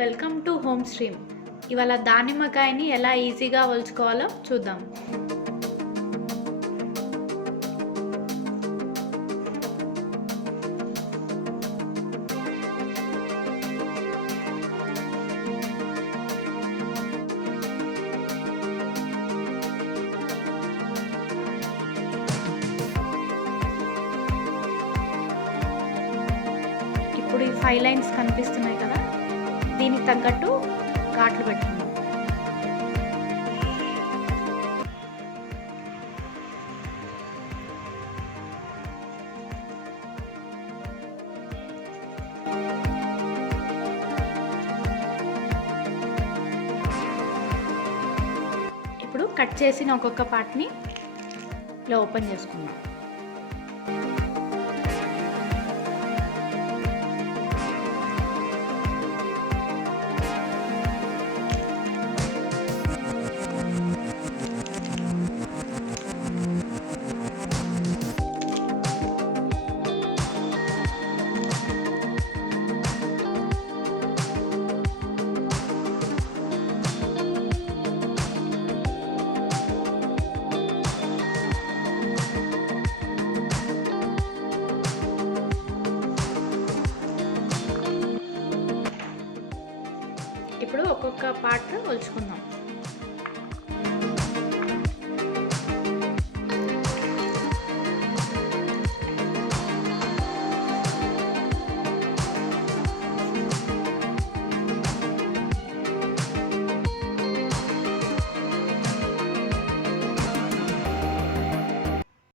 Welcome to home stream. ఇవాళ దానిమ్మకాయని ఎలా ఈజీగా ఒలుచుకోవాలో చూద్దాం. ఇప్పుడు ఈ 5 లైన్స్ కనిపిస్తున్నాయి కదా, దీనికి తగ్గట్టు ఘాట్లు పెట్టుకుందాం. ఇప్పుడు కట్ చేసిన ఒక్కొక్క పార్ట్ని ఇలా ఓపెన్ చేసుకుందాం. ఇప్పుడు ఒక్కొక్క పార్ట్ ఒలుచుకుందాం.